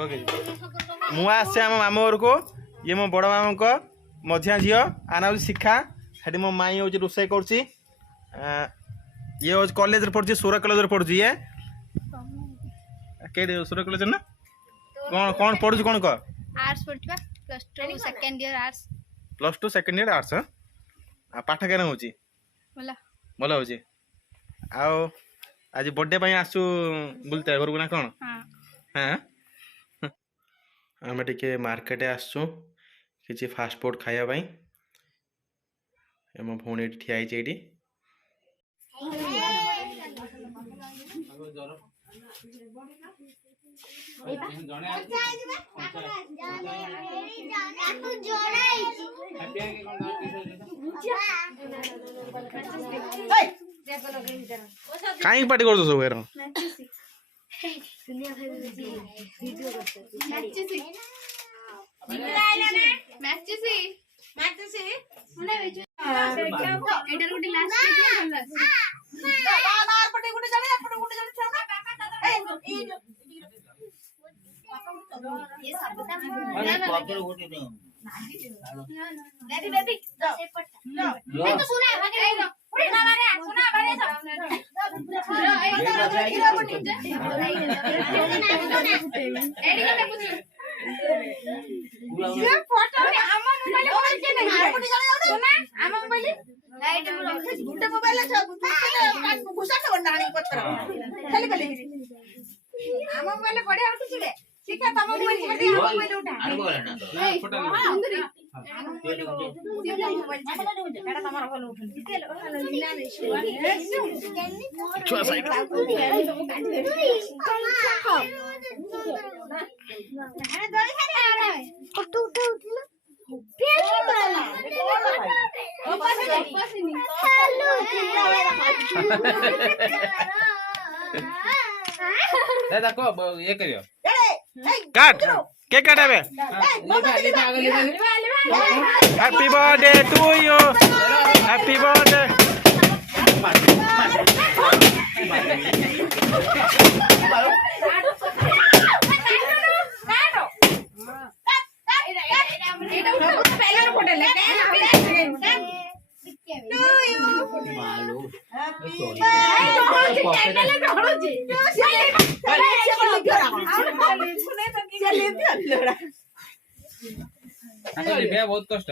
मुझे आम मामू घर को ये मो बड़ मामू को मझिया झी आना हूँ शिखा हेटी मो माई हूँ रोसे कर ये हूँ कॉलेज पढ़ी सूर कॉलेज पढ़ुची ये के सूर कॉलेज ना कौन कौन पढ़ुची कौन कह आर्ट्स पढ़ा +2 second year arts +2 second year arts पाठ केन हूँ बोला भल हूँ आओ आज बर्थडे आसु बुलते घर को ना कौन हाँ आम टे मार्केट आसु कि फास्ट फूड खायापाई मो भौणी ठिया ये कहीं पार्टी कर सब यार ये करियो काट केक काट बे happy birthday to you happy birthday बहुत कष्ट